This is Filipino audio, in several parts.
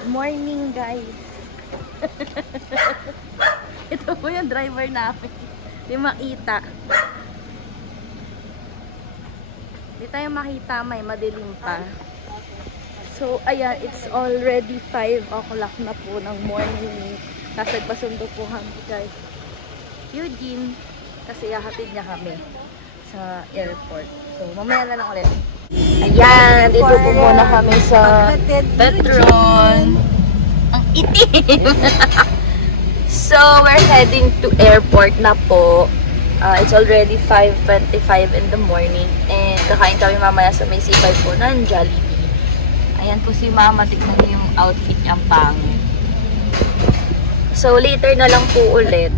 Good morning, guys. Ito po yung driver namin. Hindi makita. Hindi tayo makita, may madilim pa. So, ayan, it's already 5 o'clock na po ng morning. Tapos nagpasundo po kami kay Eugene kasi ihahatid niya kami sa airport. So, mamaya na lang ulit. Ayan, dito po muna kami sa Petron. Ang itim! So, we're heading to airport na po. It's already 5:25 in the morning. And kakain kami mamaya sa may C5 po ng Jollibee. Ayan po si Mama. Tignan niyo yung outfit niyang pangit. So, later na lang po ulit.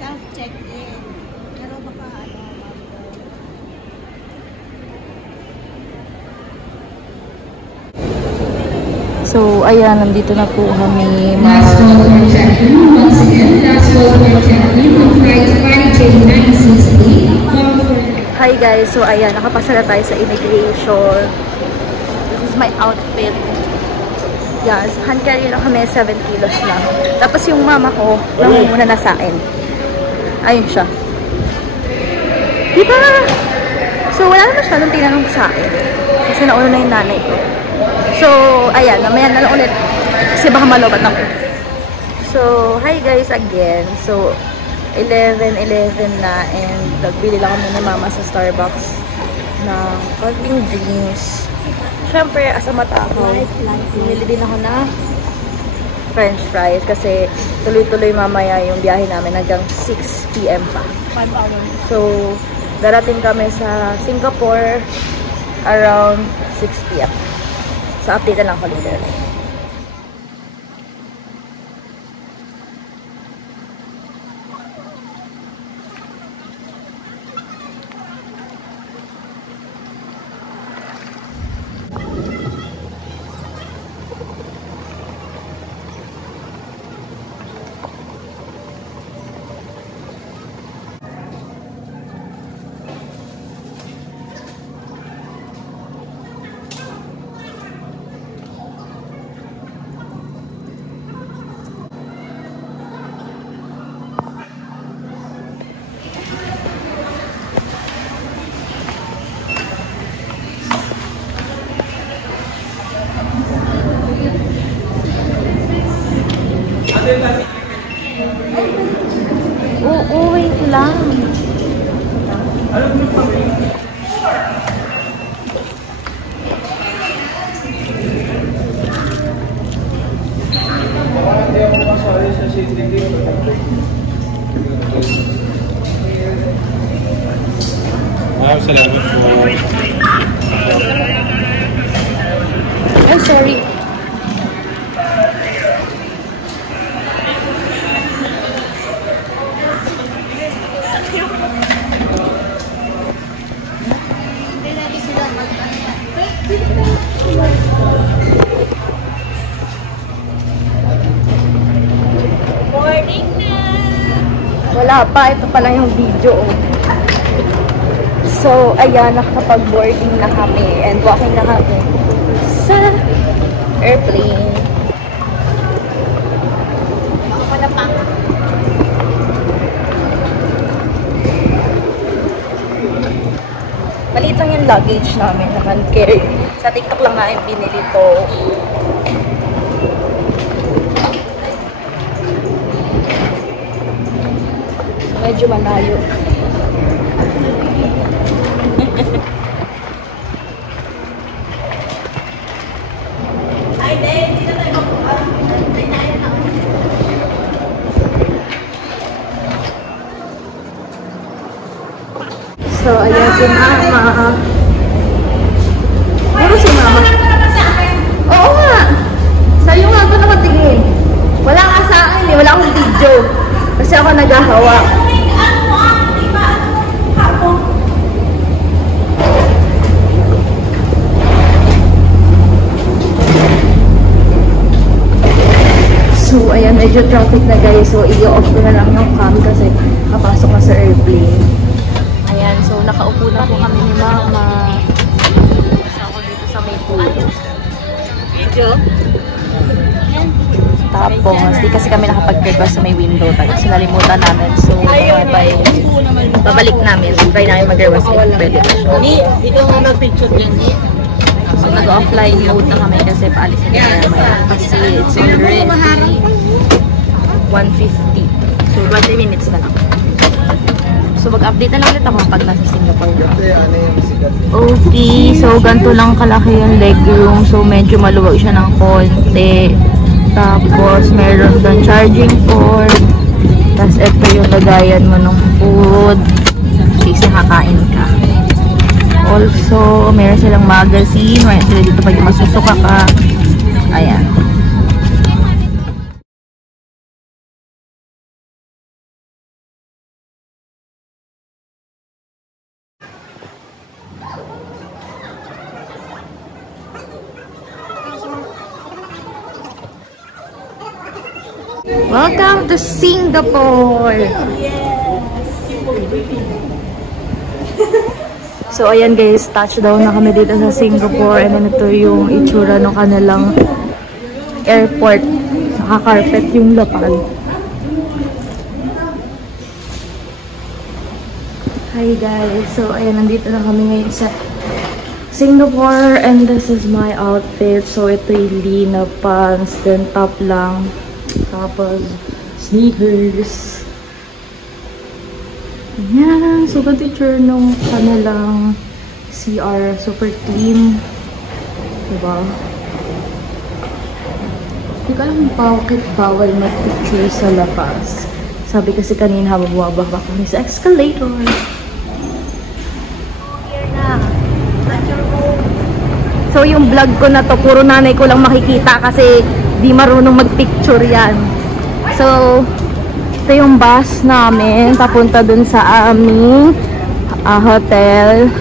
Self-check-in. Pero baka So, ayan, nandito na po kami. Hi guys, so ayan, nakapasa na tayo sa immigration. This is my outfit. Yes, hand carry lang kami, 7 kilos lang. Tapos yung mama ko, nangunguna na sa akin. Ayun siya. Diba? So, wala naman siya nung tinanong sa akin. Kasi nauna na yung nanay ko. So, ayan, mamaya na lang ulit. Kasi baka malobat ako. So, hi guys again. So, 11:11 na and nagbili lang kami ni Mama sa Starbucks ng konting drinks. Siyempre, asa matakaw, bumili din ako na French fries kasi tuloy-tuloy mamaya yung biyahe namin hanggang 6 PM pa. So, darating kami sa Singapore around 6 PM. So, update na lang ko later. Oo, wait lang. Salamat po. Ay, sorry. morning na! Wala pa. Ito pa lang yung video. So, ayan, nakapag-boarding na kami and walking na kami sa airplane. Wala pa. Maliit lang yung luggage namin na hand carry. Sa TikTok lang namin binili to. Medyo malayo. So, ayan si Mama. Ano si Mama? Oo nga. Sa'yo nga ako nakatingin. Wala ka sa akin eh. Wala akong video. Kasi ako naghahawa. So, ayan. Medyo traffic na guys. So, i-off ko na lang yung cam kasi kapasok na sa airplane. lumabas sa may window tayo. So, nalimutan namin. So, babalik namin. Try namin mag-rewas if pwede na siya. Dito nga mag-picture yan. So, nag-offline mode na kami kasi paalis na maya. Kasi it's already 1:50. So, 20 minutes na lang. So, mag-update na lang ulit ako pag nasa Singapore. Okay, so ganito lang kalaki yung legroom. So, medyo maluwag siya ng konti. Tapos, meron doon charging port. Tapos, ito yung lagayan mo ng food. Case nakakain ka. Also, meron silang magazine. Right, dito pag masusuka ka. Ayan. Welcome to Singapore! So, ayan guys, touchdown na kami dito sa Singapore. And then ito yung itsura ng kanilang airport. Naka-carpet yung lapad. Hi guys! So, ayan, nandito na kami ngayon sa Singapore. And this is my outfit. So, ito yung lina pants, then top lang. Tapos, sneakers. Ayan. So, picture nung kanilang CR. Super clean. Diba? Hindi ko alam bakit bawal mag-picture sa labas. Sabi kasi kanina habang bumababa kami sa escalator. Here na. So, yung vlog ko na to, puro nanay ko lang makikita kasi di marunong mag-picture yan. So, ito yung bus namin papunta dun sa aming hotel.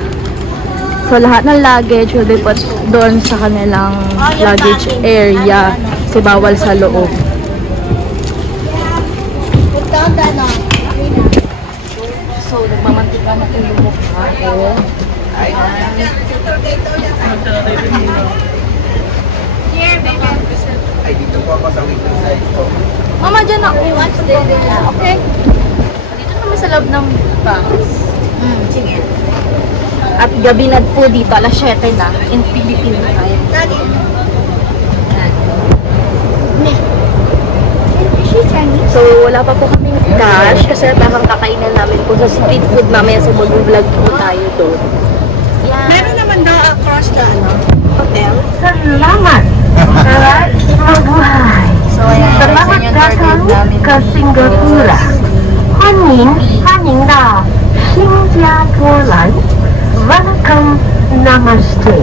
So, lahat ng luggage will be put doon sa kanilang luggage area. Kasi bawal sa loob. So, nagmamantika na ito yung mukha ko. Ay, dito po ako sa window side po. Mama, dyan ako. Okay. Dito naman sa loob ng bus. Sige. At gabi na po dito, alas 7 na. In Philippine time. Daddy. So, wala pa po kaming cash kasi bakang kakainin namin po sa street food mamaya sa mag-vlog po tayo doon. Yeah. Meron naman daw across the hotel. Salamat sa buhay. So, ayan. Salamat datang ke Singapura. Haning da Singapore. Welcome, namaste.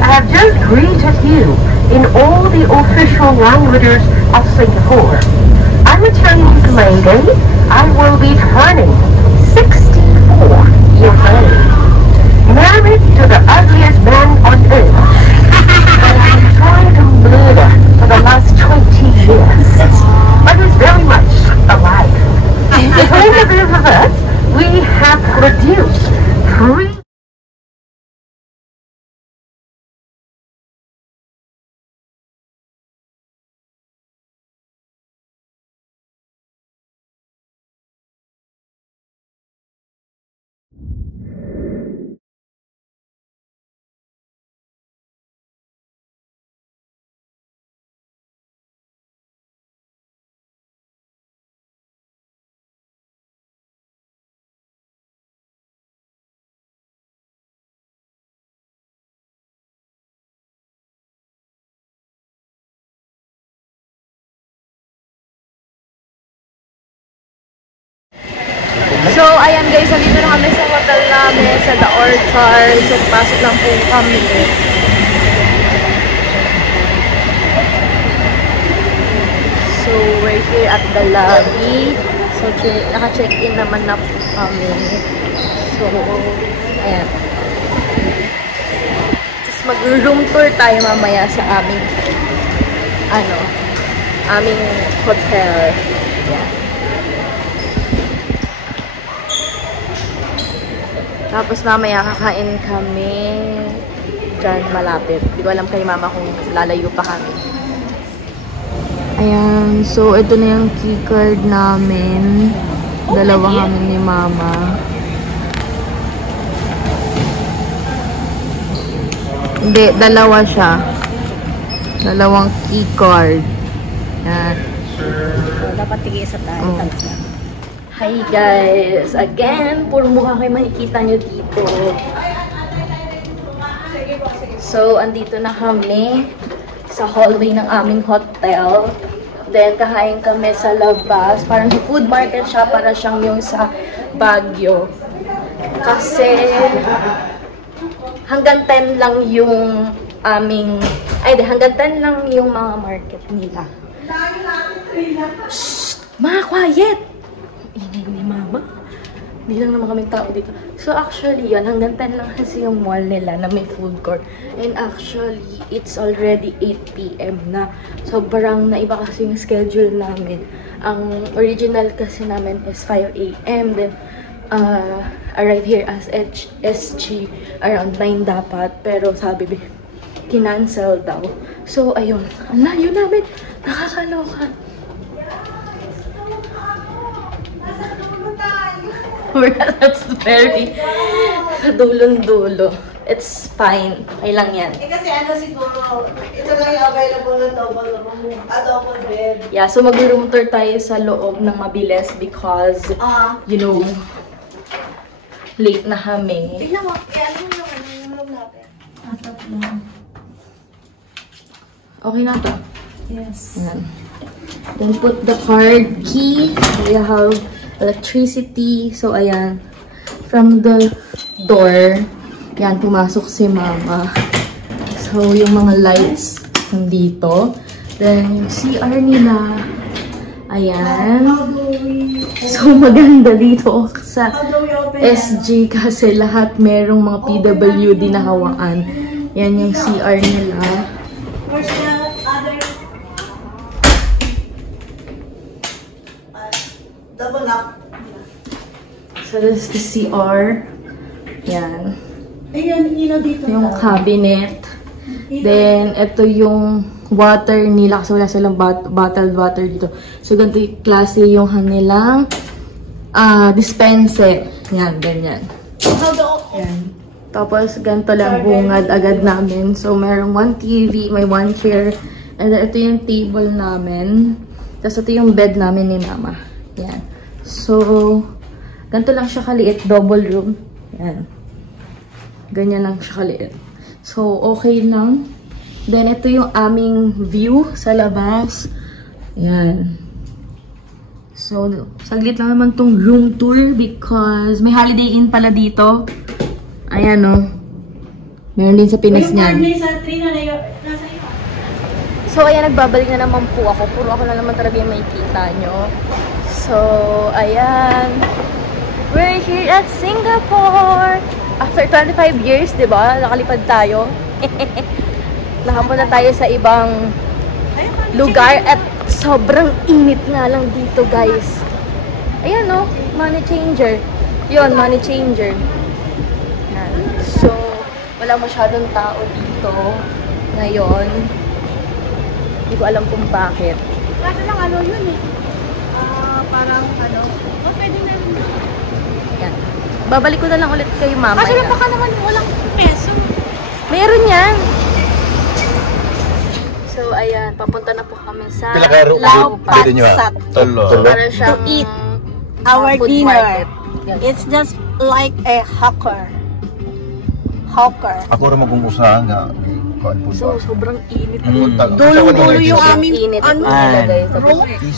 I have just greeted you in all the official languages of Singapore. I'm a Chinese lady. I will be turning 64 years old. Married to the ugliest man on earth. I have tried to murder for the last 20 years. But is very much alive. Between the two of us, we have produced 3. So, ayan guys, nandito na kami sa hotel namin sa The Orchard. So, pasok lang po kami. So, we're here at the lobby. So, naka-check-in naman na po kami. So, ayan. Tapos, mag-room tour tayo mamaya sa aming aming hotel. Ayan. Tapos mamaya kakain kami dyan malapit. Hindi ko alam kay mama kung lalayo pa kami. Ayan. So, ito na yung keycard namin. Dalawa kami ni Mama. Hindi, dalawa siya. Dalawang keycard. Yan. Dapat tigisa tayo. Hi guys! Again, puro mukha kayo makikita nyo dito. So, andito na kami sa hallway ng aming hotel. Then, kakain kami sa labas. Parang food market siya, para siyang yung sa Baguio. Kasi, hanggang 10 lang yung aming... hanggang 10 lang yung mga market nila. Shh! Mga quiet! Ingay ni Mama. Hindi lang naman kaming tao dito. So actually yun, hanggang 10 lang kasi yung mall nila na may food court. And actually, it's already 8 PM na. Sobrang naiba kasi yung schedule namin. Ang original kasi namin is 5 AM. Then, arrive here as SG around 9 dapat. Pero sabi, kinancel daw. So, ayun. Ang layo namin. Nakakaloka. That's very kadulong-dulo. It's fine. Okay lang yan. Kasi ano siguro, ito lang yung available na double bed. Yeah, so mag-room tour tayo sa loob ng mabilis because, you know, late na kami. Tignan mo, ano yung room natin? Okay na to? Yes. Ayan. Then put the card key. We have electricity. So, ayan. From the door, yan, pumasok si Mama. So, yung mga lights nandito. Then, yung CR nila. Ayan. So, maganda dito sa SG kasi lahat merong mga PWD na hawaan. Yan yung CR nila. Where's the other? Double lock. So, this is the CR. Yan. Ayun, dito. Yung cabinet. Then, ito yung water nila kasi wala silang bottled water dito. So, ganito yung klase yung kanilang dispenser. Yan, ganyan. Yan. Tapos, ganito lang bungad agad namin. So, merong 1 TV, may 1 chair. And then, ito yung table namin. Tapos, ito yung bed namin ni Mama. Yan. So, ganito lang siya kaliit. Double room. Yan. Ganyan lang siya kaliit. So, okay lang. Then, ito yung aming view sa labas. Yan. So, saglit lang naman tong room tour because may Holiday Inn pala dito. Ayan, no. Meron din sa Pinas niyan. So, ayan, nagbabalik na naman po ako. Puro ako na naman talaga yung makikita nyo. So, ayan. We're here at Singapore. After 25 years, di ba? Nakalipad tayo. Nakapunta tayo sa ibang lugar at sobrang init nga lang dito, guys. Ayan, no? Money changer. Yun, money changer. Yan. So, wala masyadong tao dito ngayon. Hindi ko alam kung bakit. Kasi lang ano yun eh. Parang ano. Pwede na rin. Yan. Babalik ko na lang ulit kayo mamaya. Kasi baka naman walang peso. Meron yan. So, ayan. Papunta na po kami sa Lao Patsat. Para siyang To eat our food dinner. market. Yan. It's just like a hawker. Ako rin mag-umusahan nga. So, sobrang init. Dulo-dulo yung aming Init ano. guys.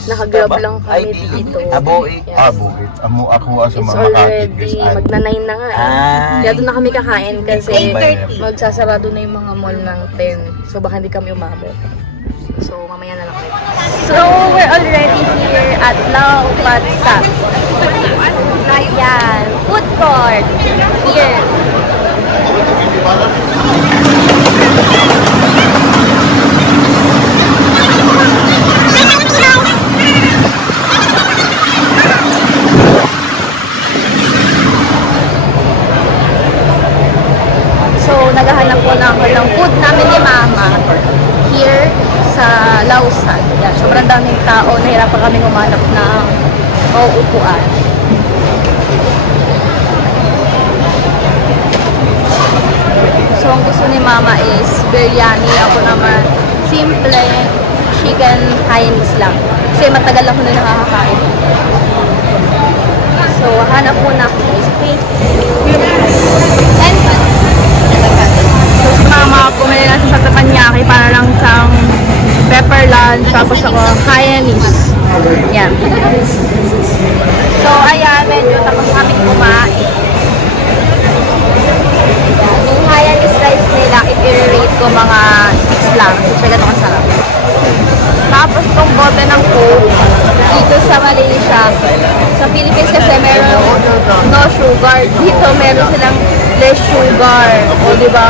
Nakagrab lang kami dito. Aboit. Yes. Ako sa It's mga already magna-9 na nga eh. Kaya doon na kami kakain kasi 8:30. magsasarado na yung mga mall ng 10. So baka hindi kami umabot. So mamaya na lang kami. So we're already here at Lao Patsat. Yan. Food court. Here. So, naghahanap po na ako ng food namin ni Mama here sa sa Lausan. Yan, sobrang daming tao. Nahirapan kami umanap ng mauupuan. So, ang gusto ni Mama is biryani. Ako naman, simple chicken Chinese lang. Kasi matagal ako na nakakakain. So, hanap muna ako guys. Okay. So, si Mama, pumili natin sa Teppanyaki para lang siyang pepper lunch. Tapos ako, Chinese. Yan. So, ayan, medyo tapos kami kumain. Yung Hainanese rice nila, i-rate ko mga 6 lang. So, siya gano'ng kasarap. Tapos itong bote ng Coke dito sa Malaysia. Sa Philippines kasi meron no sugar. Dito meron silang less sugar. O, diba?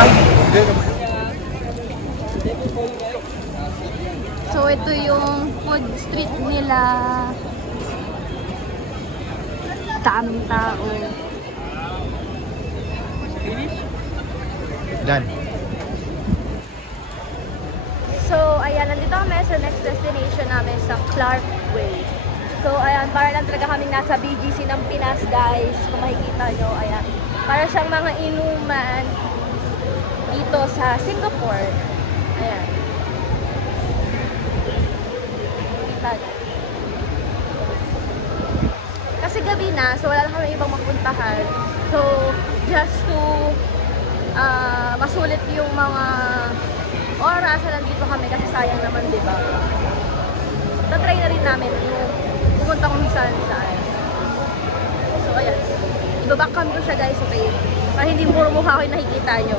So, ito yung food street nila. Daming tao. Done. So, ayan, nandito kami sa next destination namin sa Clark Way. So, ayan, para lang talaga kaming nasa BGC ng Pinas, guys. Kung makikita nyo, ayan. Para siyang mga inuman dito sa Singapore. Ayan. Kita nyo. Kasi gabi na, so wala lang kami ibang mapuntahan. So, just to masulit yung mga oras na nandito kami kasi sayang naman, diba? Tatry na rin namin yung pumunta kung saan. So, ayan. Ibabackhand ko siya, guys, okay? Para hindi puro mukha ko yung nakikita nyo.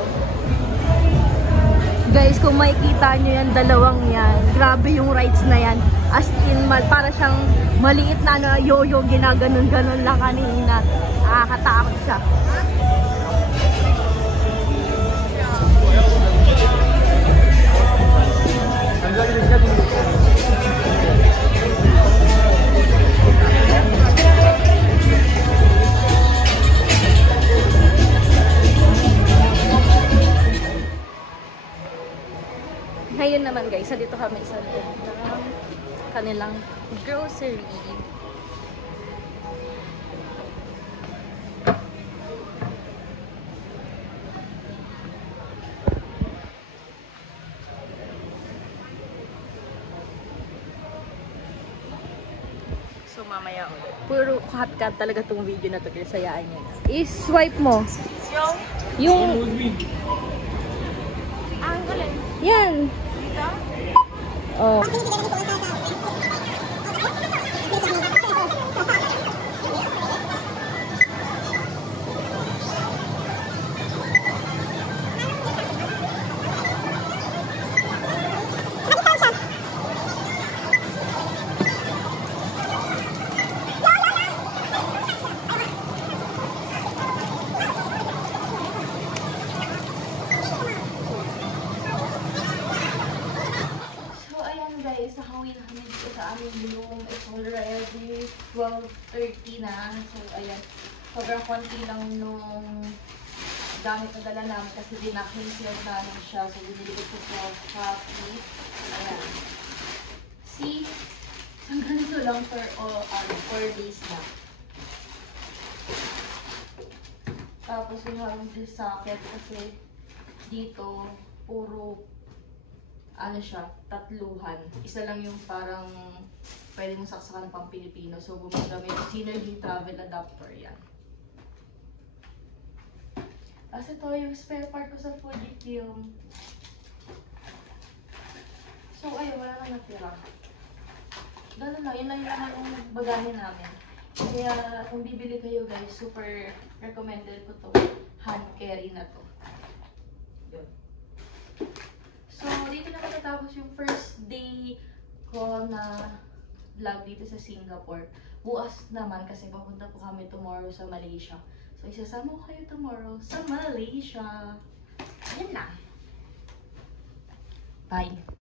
Guys, kung makikita nyo yan, dalawang yan. Grabe yung rides na yan. As in, para siyang maliit na yo-yo, ginaganon-ganon lang kanina. Nakakatakot siya. Ngayon naman guys, dito kami sa loob ng kanilang grocery. So mamaya ulit. Puro cut-cut talaga tong video na to, kaya sayaan nyo. I-swipe mo. Yung... Yan. Oh. Nakauwi na kami dito sa aming room. It's already 12:30 na. So, ayan. Sobrang konti lang nung gamit na dala namin kasi dinacancel namin siya. So, binili ko sa Shopee. Ayan. See? Ang ganito lang for 4 days na. Tapos, we have this socket kasi dito, puro ano siya, tatluhan. Isa lang yung parang pwede mong saksakan ng pang Pilipino. So, gumagamit yung Synergy Travel Adapter yan. Kasi ito yung spare part ko sa Fujifilm. So, ayun, wala na natira. Ganun lang, yun lang yung laman ng bagahe namin. Kaya, kung bibili kayo guys, super recommended ko to. Hand carry na to. Yun. So, dito na matatapos yung first day ko na vlog dito sa Singapore. Bukas naman kasi papunta po kami tomorrow sa Malaysia. So, isasama ko kayo tomorrow sa Malaysia. Ayan na. Bye!